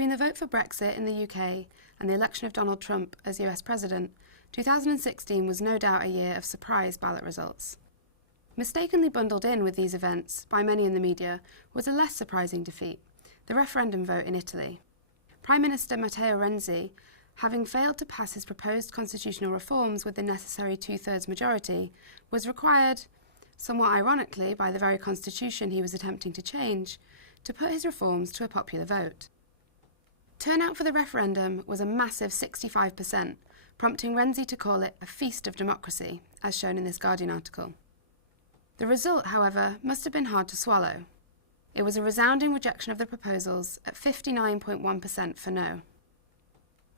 Between the vote for Brexit in the UK and the election of Donald Trump as US President, 2016 was no doubt a year of surprise ballot results. Mistakenly bundled in with these events by many in the media was a less surprising defeat, the referendum vote in Italy. Prime Minister Matteo Renzi, having failed to pass his proposed constitutional reforms with the necessary two-thirds majority, was required, somewhat ironically by the very constitution he was attempting to change, to put his reforms to a popular vote. Turnout for the referendum was a massive 65%, prompting Renzi to call it a feast of democracy, as shown in this Guardian article. The result, however, must have been hard to swallow. It was a resounding rejection of the proposals at 59.1% for no.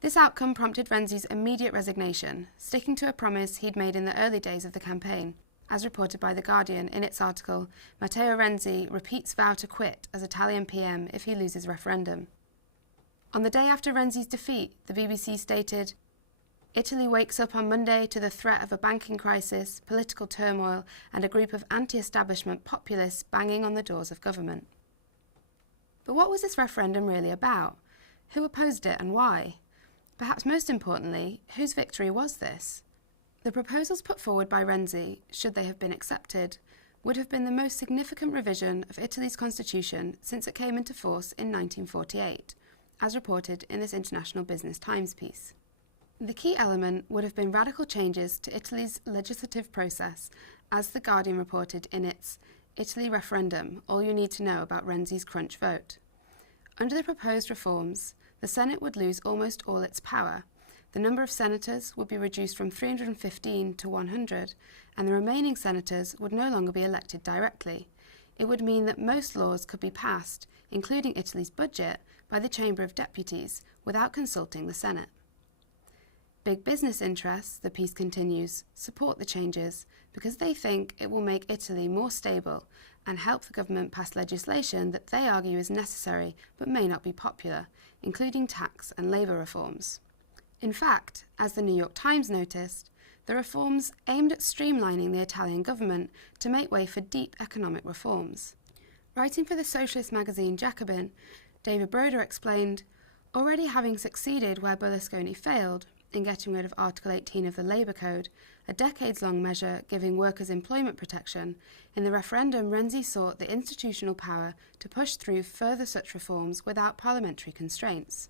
This outcome prompted Renzi's immediate resignation, sticking to a promise he'd made in the early days of the campaign, as reported by The Guardian in its article, Matteo Renzi repeats vow to quit as Italian PM if he loses referendum. On the day after Renzi's defeat, the BBC stated, "Italy wakes up on Monday to the threat of a banking crisis, political turmoil, and a group of anti-establishment populists banging on the doors of government." But what was this referendum really about? Who opposed it and why? Perhaps most importantly, whose victory was this? The proposals put forward by Renzi, should they have been accepted, would have been the most significant revision of Italy's constitution since it came into force in 1948, as reported in this International Business Times piece. The key element would have been radical changes to Italy's legislative process, as The Guardian reported in its Italy Referendum, All You Need to Know About Renzi's Crunch Vote. Under the proposed reforms, the Senate would lose almost all its power. The number of senators would be reduced from 315 to 100, and the remaining senators would no longer be elected directly. It would mean that most laws could be passed, including Italy's budget, by the Chamber of Deputies without consulting the Senate. Big business interests, the piece continues, support the changes because they think it will make Italy more stable and help the government pass legislation that they argue is necessary but may not be popular, including tax and labour reforms. In fact, as the New York Times noticed, the reforms aimed at streamlining the Italian government to make way for deep economic reforms. Writing for the socialist magazine Jacobin, David Broder explained, already having succeeded where Berlusconi failed, in getting rid of Article 18 of the Labour Code, a decades-long measure giving workers employment protection, in the referendum Renzi sought the institutional power to push through further such reforms without parliamentary constraints.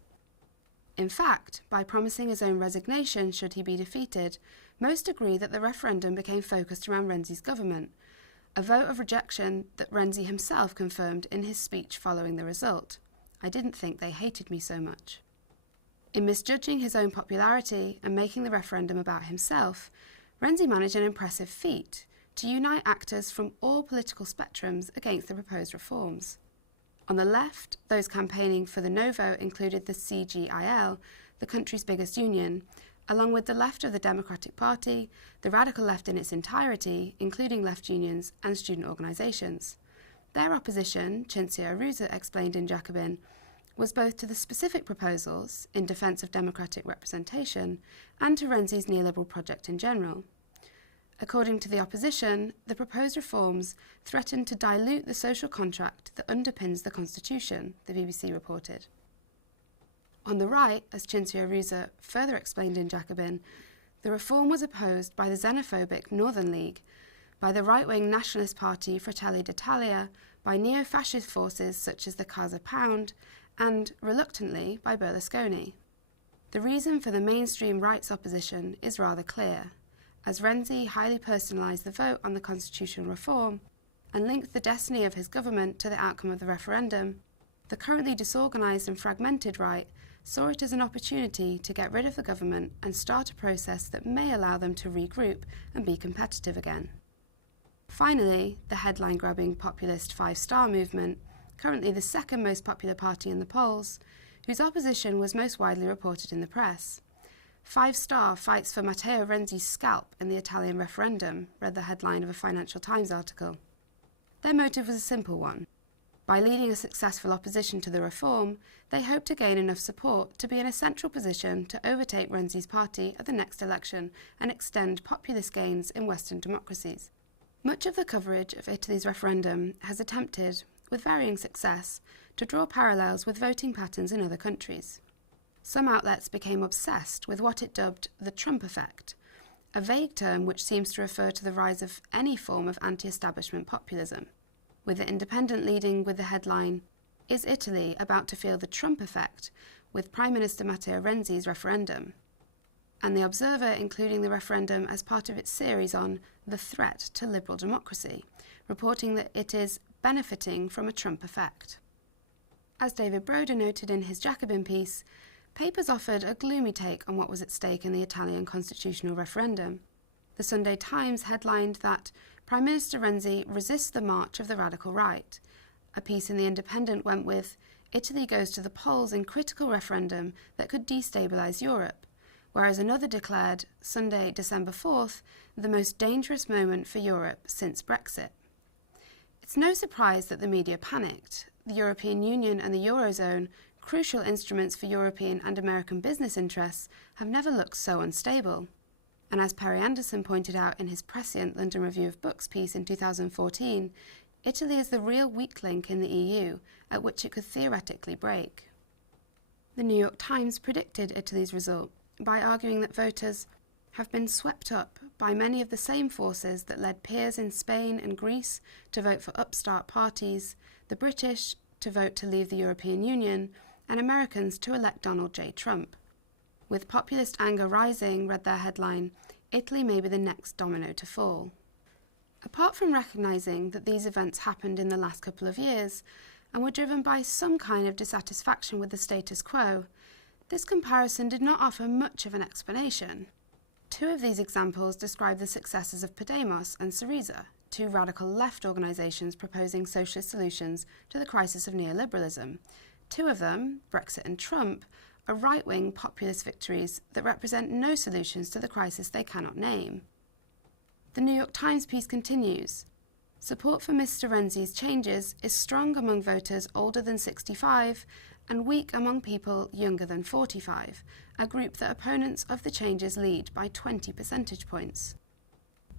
In fact, by promising his own resignation should he be defeated, most agree that the referendum became focused around Renzi's government, a vote of rejection that Renzi himself confirmed in his speech following the result. "I didn't think they hated me so much." In misjudging his own popularity and making the referendum about himself, Renzi managed an impressive feat to unite actors from all political spectrums against the proposed reforms. On the left, those campaigning for the no vote included the CGIL, the country's biggest union, along with the left of the Democratic Party, the radical left in its entirety, including left unions and student organisations. Their opposition, Cinzia Arruzza explained in Jacobin, was both to the specific proposals, in defence of democratic representation, and to Renzi's neoliberal project in general. According to the opposition, the proposed reforms threatened to dilute the social contract that underpins the constitution, the BBC reported. On the right, as Cinzia Arruzza further explained in Jacobin, the reform was opposed by the xenophobic Northern League, by the right-wing nationalist party Fratelli d'Italia, by neo-fascist forces such as the Casa Pound, and, reluctantly, by Berlusconi. The reason for the mainstream rights opposition is rather clear, as Renzi highly personalised the vote on the constitutional reform and linked the destiny of his government to the outcome of the referendum. The currently disorganised and fragmented right saw it as an opportunity to get rid of the government and start a process that may allow them to regroup and be competitive again. Finally, the headline-grabbing populist Five Star movement, currently the second most popular party in the polls, whose opposition was most widely reported in the press. Five Star fights for Matteo Renzi's scalp in the Italian referendum, read the headline of a Financial Times article. Their motive was a simple one. By leading a successful opposition to the reform, they hoped to gain enough support to be in a central position to overtake Renzi's party at the next election and extend populist gains in Western democracies. Much of the coverage of Italy's referendum has attempted, with varying success, to draw parallels with voting patterns in other countries. Some outlets became obsessed with what it dubbed the Trump effect, a vague term which seems to refer to the rise of any form of anti-establishment populism, with The Independent leading with the headline, "Is Italy about to feel the Trump effect?" with Prime Minister Matteo Renzi's referendum, and The Observer including the referendum as part of its series on the threat to liberal democracy, reporting that it is benefiting from a Trump effect. As David Broder noted in his Jacobin piece, papers offered a gloomy take on what was at stake in the Italian constitutional referendum. The Sunday Times headlined that Prime Minister Renzi resists the march of the radical right. A piece in The Independent went with, "Italy goes to the polls in critical referendum that could destabilise Europe," whereas another declared, Sunday, December 4th, the most dangerous moment for Europe since Brexit. It's no surprise that the media panicked. The European Union and the Eurozone, crucial instruments for European and American business interests, have never looked so unstable. And as Perry Anderson pointed out in his prescient London Review of Books piece in 2014, Italy is the real weak link in the EU, at which it could theoretically break. The New York Times predicted Italy's result by arguing that voters have been swept up by many of the same forces that led peers in Spain and Greece to vote for upstart parties, the British to vote to leave the European Union, and Americans to elect Donald J. Trump. With populist anger rising, read their headline, "Italy may be the next domino to fall." Apart from recognising that these events happened in the last couple of years and were driven by some kind of dissatisfaction with the status quo, this comparison did not offer much of an explanation. Two of these examples describe the successes of Podemos and Syriza, two radical left organisations proposing socialist solutions to the crisis of neoliberalism. Two of them, Brexit and Trump, are right-wing populist victories that represent no solutions to the crisis they cannot name. The New York Times piece continues, "Support for Mr. Renzi's changes is strong among voters older than 65 and weak among people younger than 45, a group that opponents of the changes lead by 20 percentage points.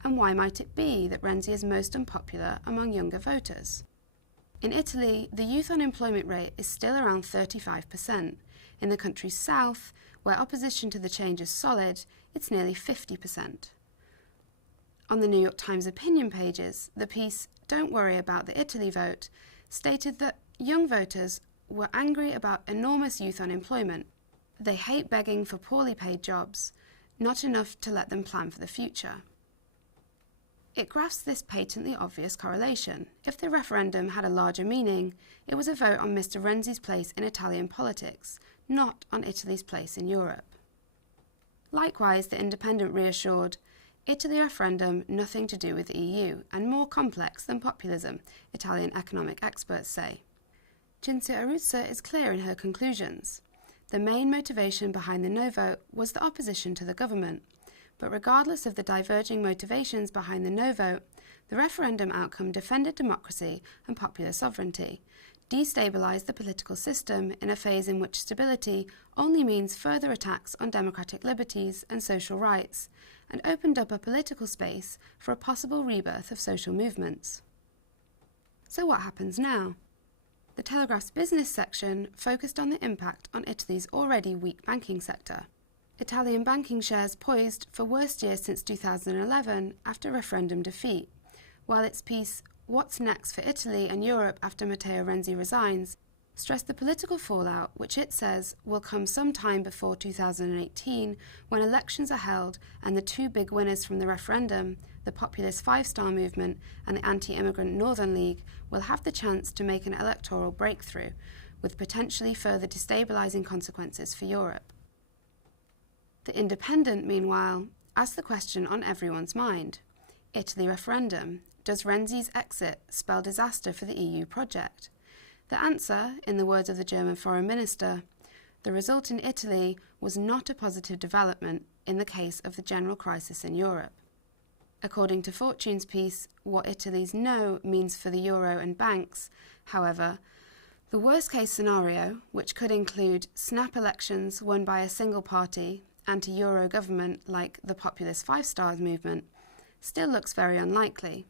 And why might it be that Renzi is most unpopular among younger voters? In Italy, the youth unemployment rate is still around 35%. In the country's south, where opposition to the change is solid, it's nearly 50%. On the New York Times opinion pages, the piece "Don't Worry About the Italy Vote" stated that young voters were angry about enormous youth unemployment. They hate begging for poorly paid jobs, not enough to let them plan for the future. It grasps this patently obvious correlation. If the referendum had a larger meaning, it was a vote on Mr. Renzi's place in Italian politics, not on Italy's place in Europe. Likewise, The Independent reassured, "Italy referendum nothing to do with the EU, and more complex than populism," Italian economic experts say. Cinzia Arruzza is clear in her conclusions. The main motivation behind the no vote was the opposition to the government. But regardless of the diverging motivations behind the no vote, the referendum outcome defended democracy and popular sovereignty, destabilised the political system in a phase in which stability only means further attacks on democratic liberties and social rights, and opened up a political space for a possible rebirth of social movements. So what happens now? The Telegraph's business section focused on the impact on Italy's already weak banking sector. Italian banking shares poised for worst year since 2011 after referendum defeat, while its piece "What's Next for Italy and Europe After Matteo Renzi Resigns" stressed the political fallout which it says will come sometime before 2018 when elections are held and the two big winners from the referendum, the populist Five-Star Movement and the anti-immigrant Northern League, will have the chance to make an electoral breakthrough, with potentially further destabilising consequences for Europe. The Independent, meanwhile, asked the question on everyone's mind. Italy referendum. Does Renzi's exit spell disaster for the EU project? The answer, in the words of the German Foreign Minister, the result in Italy was not a positive development in the case of the general crisis in Europe. According to Fortune's piece, what Italy's no means for the euro and banks, however, the worst-case scenario, which could include snap elections won by a single party, anti-euro government like the populist Five Stars movement, still looks very unlikely.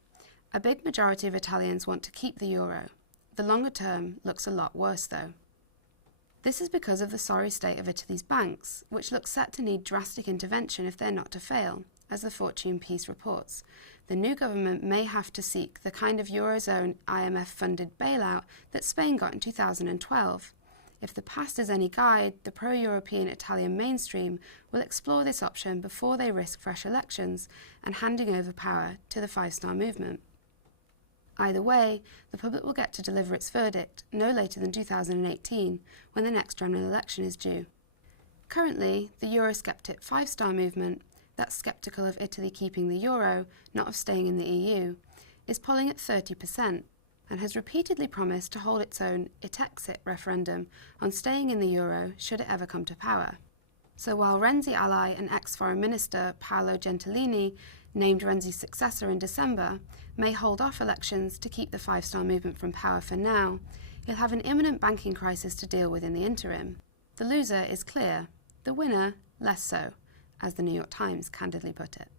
A big majority of Italians want to keep the euro. The longer term looks a lot worse though. This is because of the sorry state of Italy's banks, which look set to need drastic intervention if they're not to fail, as the Fortune piece reports. The new government may have to seek the kind of Eurozone IMF-funded bailout that Spain got in 2012. If the past is any guide, the pro-European Italian mainstream will explore this option before they risk fresh elections and handing over power to the Five-Star Movement. Either way, the public will get to deliver its verdict no later than 2018, when the next general election is due. Currently, the Eurosceptic Five-Star Movement, that's sceptical of Italy keeping the euro, not of staying in the EU, is polling at 30% and has repeatedly promised to hold its own it-exit referendum on staying in the euro should it ever come to power. So while Renzi ally and ex-Foreign Minister Paolo Gentiloni, named Renzi's successor in December, may hold off elections to keep the Five-Star Movement from power for now, he'll have an imminent banking crisis to deal with in the interim. The loser is clear, the winner less so, as the New York Times candidly put it.